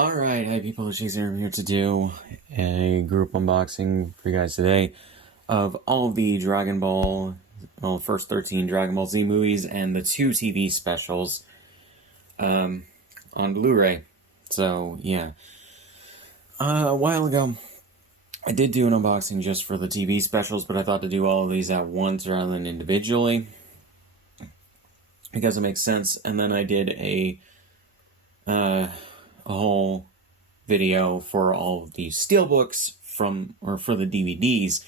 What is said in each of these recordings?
Alright, hi people, Scsigs here. I'm here to do a group unboxing for you guys today of all of the Dragon Ball, first 13 Dragon Ball Z movies and the 2 TV specials on Blu-ray. So, yeah. A while ago, I did do an unboxing just for the TV specials, but I thought to do all of these at once rather than individually, because it makes sense. And then I did a whole video for all of the Steelbooks for the DVDs,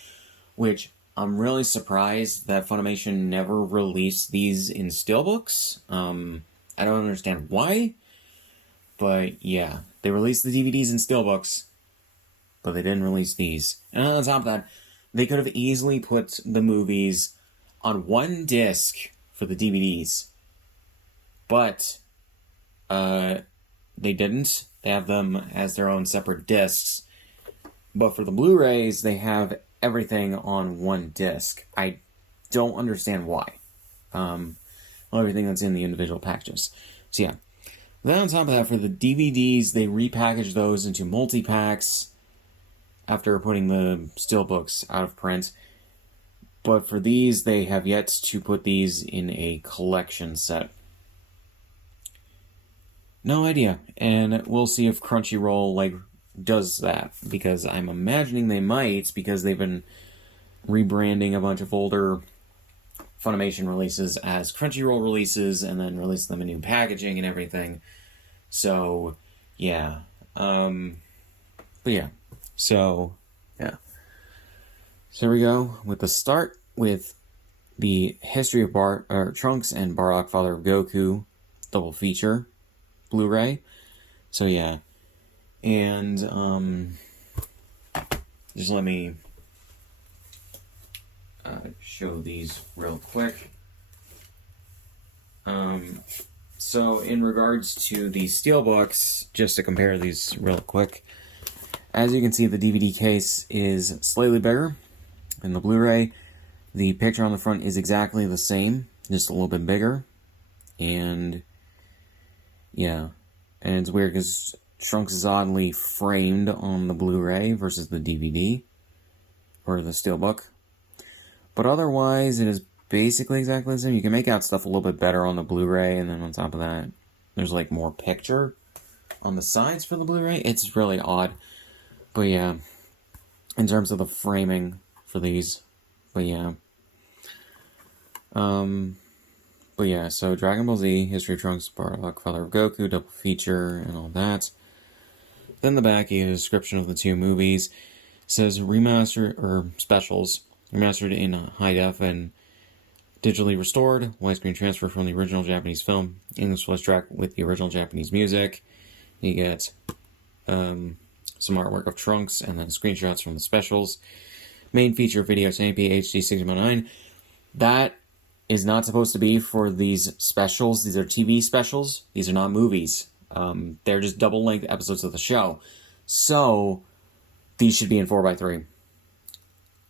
which I'm really surprised that Funimation never released these in Steelbooks. I don't understand why, but yeah, they released the DVDs in Steelbooks, but they didn't release these. And on top of that, they could have easily put the movies on one disc for the DVDs, but they didn't. They have them as their own separate discs. But for the Blu-rays, they have everything on one disc. I don't understand why. Everything that's in the individual packages. So yeah. Then on top of that, for the DVDs, they repackaged those into multi-packs after putting the Steelbooks out of print. But for these, they have yet to put these in a collection set. No idea, and we'll see if Crunchyroll, does that, because I'm imagining they might, because they've been rebranding a bunch of older Funimation releases as Crunchyroll releases, and then release them in new packaging and everything. So, yeah. But yeah. So, yeah. So here we go with the start with the History of Trunks and Bardock, Father of Goku double feature Blu-ray. So yeah, and just let me show these real quick. So in regards to the Steelbooks, just to compare these real quick, as you can see, the DVD case is slightly bigger than the Blu-ray. The picture on the front is exactly the same, just a little bit bigger, and yeah, and it's weird because Trunks is oddly framed on the Blu-ray versus the DVD, or the Steelbook. But otherwise, it is basically exactly the same. You can make out stuff a little bit better on the Blu-ray, and then on top of that, there's more picture on the sides for the Blu-ray. It's really odd. But yeah, in terms of the framing for these. But yeah. But yeah, so Dragon Ball Z, History of Trunks, Bardock, Father of Goku, double feature, and all that. Then the back, you have a description of the 2 movies. It says remastered, or specials, remastered in high def and digitally restored, widescreen transfer from the original Japanese film, English voice track with the original Japanese music. You get some artwork of Trunks, and then screenshots from the specials. Main feature video, 1080p HD 609. That is not supposed to be for these specials. These are TV specials. These are not movies. They're just double-length episodes of the show. So, these should be in 4x3.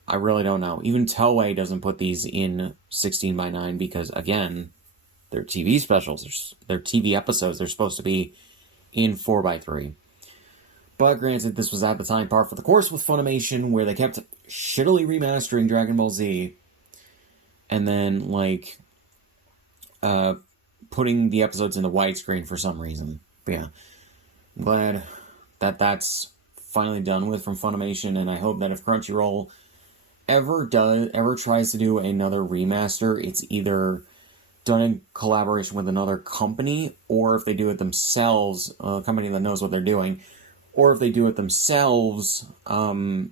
I really don't know. Even Toei doesn't put these in 16:9 because, again, they're TV specials. They're TV episodes. They're supposed to be in 4x3. But granted, this was at the time par for the course with Funimation, where they kept shittily remastering Dragon Ball Z, and then, putting the episodes in the widescreen for some reason. But yeah, I'm glad that that's finally done with from Funimation, and I hope that if Crunchyroll ever tries to do another remaster, it's either done in collaboration with another company, or if they do it themselves, a company that knows what they're doing, or if they do it themselves, that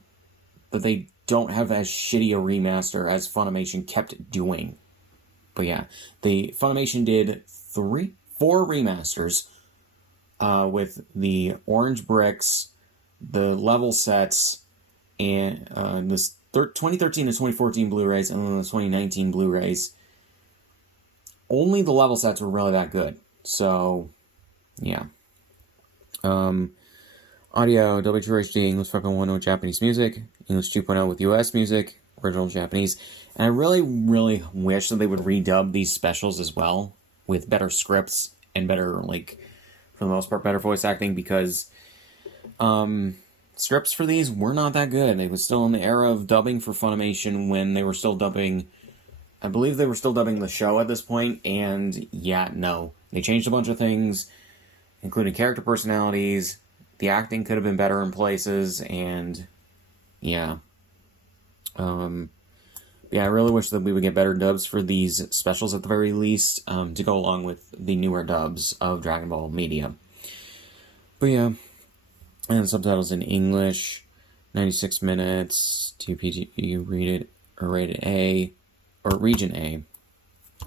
they don't have as shitty a remaster as Funimation kept doing. But yeah, the Funimation did 4 remasters with the orange bricks, the level sets, and this 2013 and 2014 Blu-rays, and then the 2019 Blu-rays. Only the level sets were really that good. So, yeah. Audio, Dolby True HD, English 5.1 with Japanese music, English 2.0 with US music, original Japanese. And I really, really wish that they would redub these specials as well, with better scripts and better, for the most part, better voice acting because scripts for these were not that good. It was still in the era of dubbing for Funimation when they were still dubbing. I believe they were still dubbing the show at this point, and yeah, no. They changed a bunch of things, including character personalities. The acting could have been better in places, and yeah. Yeah, I really wish that we would get better dubs for these specials at the very least, to go along with the newer dubs of Dragon Ball media. But yeah, and subtitles in English, 96 minutes, 2 PG rated, or rated A, or Region A,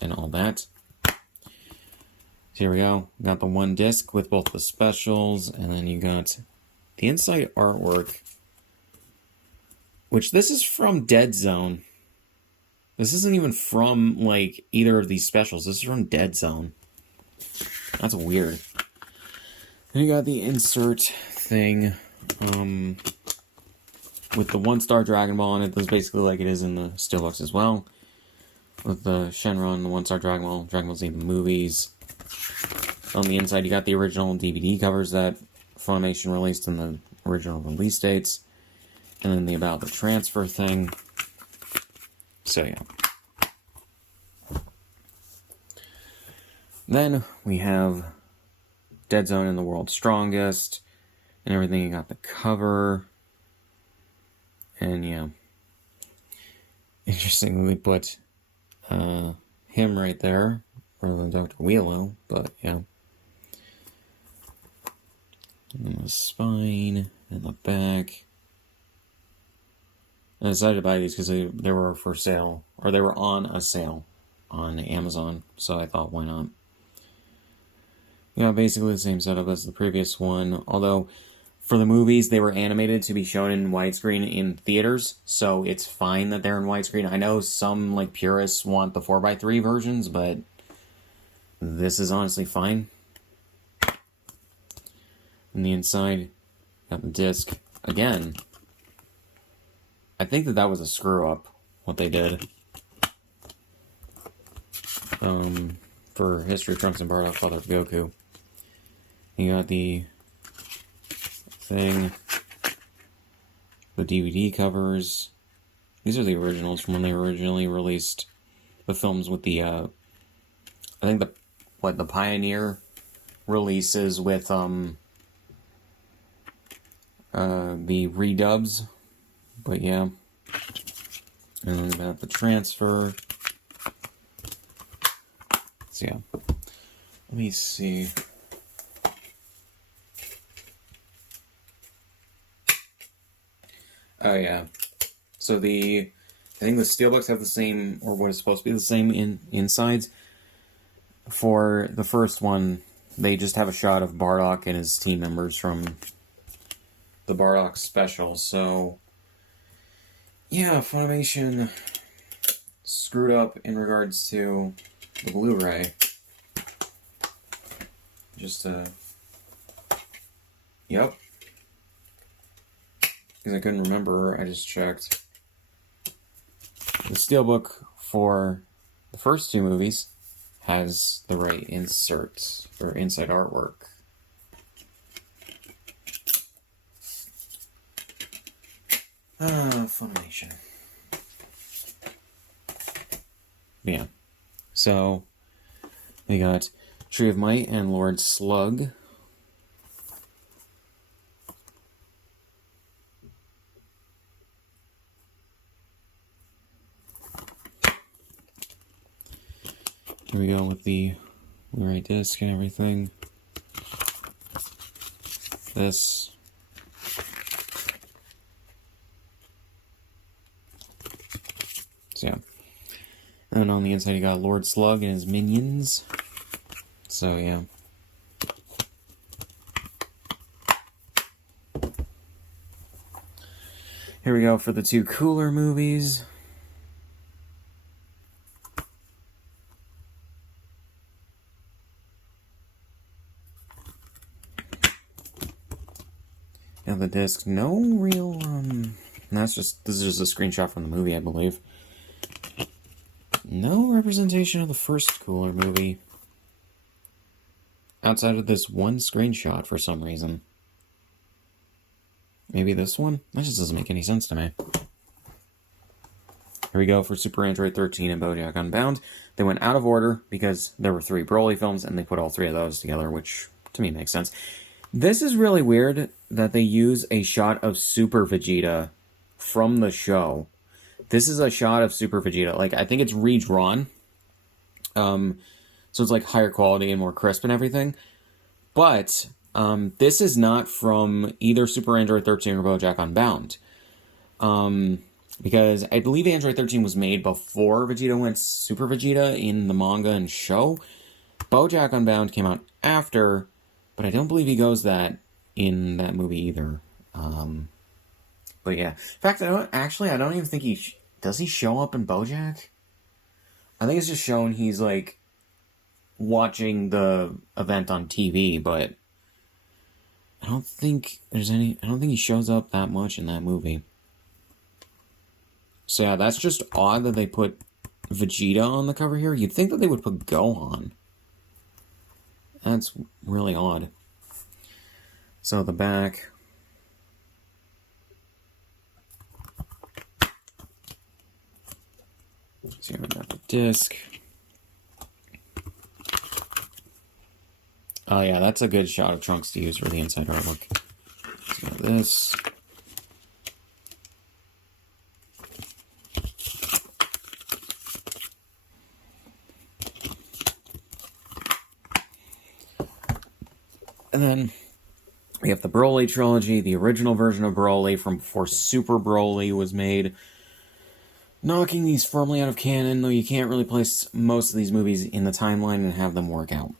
and all that. So here we go. Got the one disc with both the specials, and then you got the inside artwork, which this is from Dead Zone. This isn't even from, like, either of these specials. This is from Dead Zone. That's weird. Then you got the insert thing, with the one-star Dragon Ball on it. That's basically like it is in the Steelbooks as well. With the Shenron, the one-star Dragon Ball Z, the movies. On the inside, you got the original DVD covers that Funimation released in the original release dates. And then the About the Transfer thing. So, yeah. Then we have Dead Zone and the World's Strongest and everything. You got the cover. And, yeah. Interestingly, put him right there rather than Dr. Wheelo, but, yeah. And then the spine and the back. I decided to buy these because they were for sale, or they were on a sale on Amazon, so I thought, why not? Yeah, basically the same setup as the previous one, although for the movies, they were animated to be shown in widescreen in theaters, so it's fine that they're in widescreen. I know some, like, purists want the 4x3 versions, but this is honestly fine. On the inside, got the disc. Again, I think that was a screw-up, what they did. For History of Trunks and Bardock, Father of Goku. You got the thing, the DVD covers. These are the originals from when they originally released the films with the, I think the Pioneer releases with, the redubs. But yeah. And then about the transfer. So yeah. Let me see. Oh yeah. So I think the Steelbooks have the same, or what is supposed to be the same insides. For the first one, they just have a shot of Bardock and his team members from the Bardock special, so yeah, Funimation screwed up in regards to the Blu-ray. Yep. Because I couldn't remember, I just checked. The Steelbook for the first two movies has the right inserts, or inside artwork. Funimation. Yeah. So, we got Tree of Might and Lord Slug. Here we go with the Blu-ray disc and everything. This. So, yeah. And on the inside, you got Lord Slug and his minions. So, yeah. Here we go for the two cooler movies. And the disc, no real, this is just a screenshot from the movie, I believe. No representation of the first cooler movie. outside of this one screenshot for some reason. Maybe this one? That just doesn't make any sense to me. Here we go for Super Android 13 and BoJack Unbound. They went out of order because there were 3 Broly films, and they put all 3 of those together, which to me makes sense. This is really weird that they use a shot of Super Vegeta from the show. This is a shot of Super Vegeta. Like, I think it's redrawn. So it's like higher quality and more crisp and everything. But this is not from either Super Android 13 or BoJack Unbound. Because I believe Android 13 was made before Vegeta went Super Vegeta in the manga and show. BoJack Unbound came out after, but I don't believe he goes that in that movie either. But yeah. In fact, I don't even think does he show up in BoJack? I think it's just shown he's, like, watching the event on TV, but I don't think he shows up that much in that movie. So yeah, that's just odd that they put Vegeta on the cover here. You'd think that they would put Gohan. That's really odd. So the back. So we got the disc. Oh yeah, that's a good shot of Trunks to use for the inside artwork. So got this. And then we have the Broly Trilogy, the original version of Broly from before Super Broly was made. Knocking these firmly out of canon, though you can't really place most of these movies in the timeline and have them work out.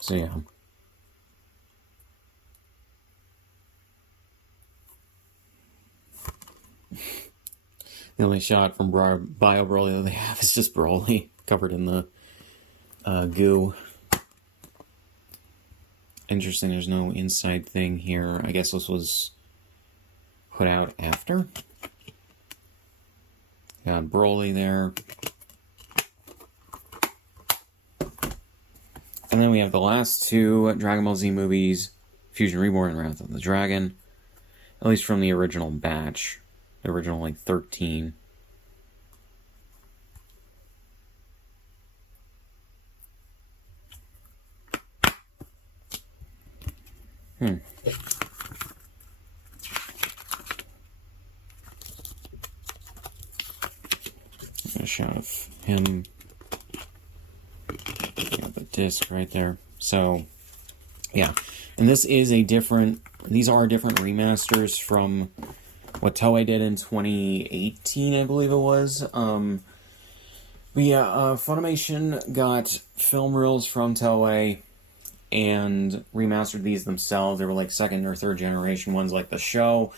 So yeah. The only shot from Bio Broly that they have is just Broly covered in the goo. Interesting, there's no inside thing here. I guess this was put out after. Got Broly there. And then we have the last 2 Dragon Ball Z movies, Fusion Reborn and Wrath of the Dragon. At least from the original batch. The original, like, 13. A shot of him. Got the disc right there. So, yeah. And this is these are different remasters from what Toei did in 2018, I believe it was. But yeah, Funimation got film reels from Toei and remastered these themselves. They were like 2nd or 3rd generation ones like the show.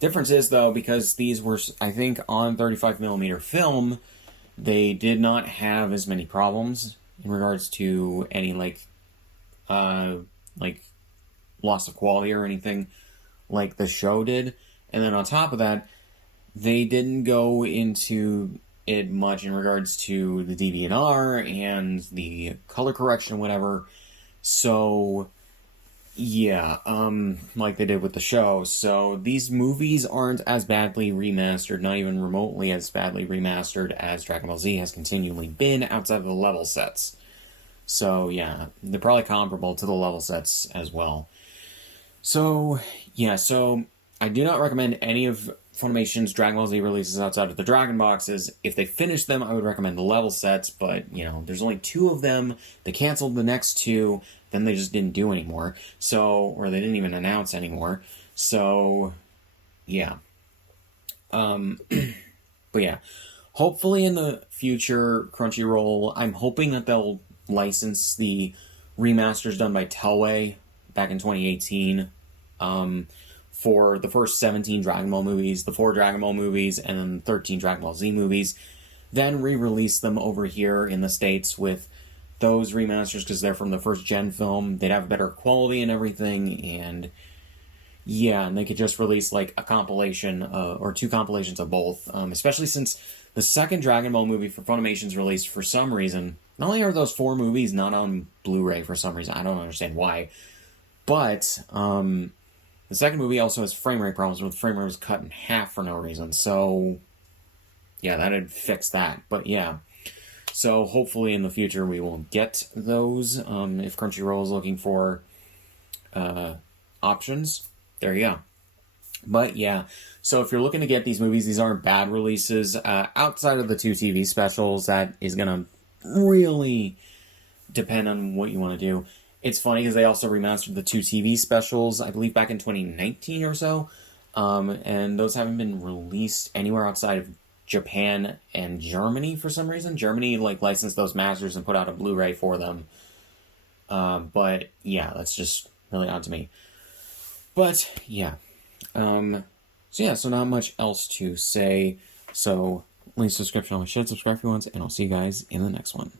Difference is, though, because these were, I think, on 35mm film, they did not have as many problems in regards to any, like loss of quality or anything like the show did. And then on top of that, they didn't go into it much in regards to the DVR and the color correction, whatever. So, yeah, like they did with the show. So these movies aren't as badly remastered, not even remotely as badly remastered as Dragon Ball Z has continually been outside of the level sets. So, yeah, they're probably comparable to the level sets as well. So, yeah, so I do not recommend any of Funimation's Dragon Ball Z releases outside of the Dragon Boxes. If they finish them, I would recommend the level sets, but, you know, there's only 2 of them. They canceled the next 2, then they just didn't do anymore. So, or they didn't even announce anymore. So, yeah. But yeah. Hopefully in the future, Crunchyroll, I'm hoping that they'll license the remasters done by Toei back in 2018, for the first 17 Dragon Ball movies, the 4 Dragon Ball movies, and then 13 Dragon Ball Z movies, then re-release them over here in the States with those remasters, because they're from the first gen film. They'd have better quality and everything, and yeah, and they could just release like a compilation, or 2 compilations of both, especially since the second Dragon Ball movie for Funimation's released for some reason Not only are those 4 movies not on Blu-ray for some reason, I don't understand why, but the second movie also has frame rate problems where the frame rate was cut in half for no reason. So, yeah, that'd fix that. But yeah, so hopefully in the future we will get those. If Crunchyroll is looking for options, there you go. But yeah, so if you're looking to get these movies, these aren't bad releases. Outside of the 2 TV specials, that is going to really depend on what you want to do. It's funny because they also remastered the 2 TV specials, I believe back in 2019 or so. And those haven't been released anywhere outside of Japan and Germany for some reason. Germany licensed those masters and put out a Blu-ray for them. But yeah, that's just really odd to me. But yeah. So not much else to say. So, link description on my shit, subscribe if you want, and I'll see you guys in the next one.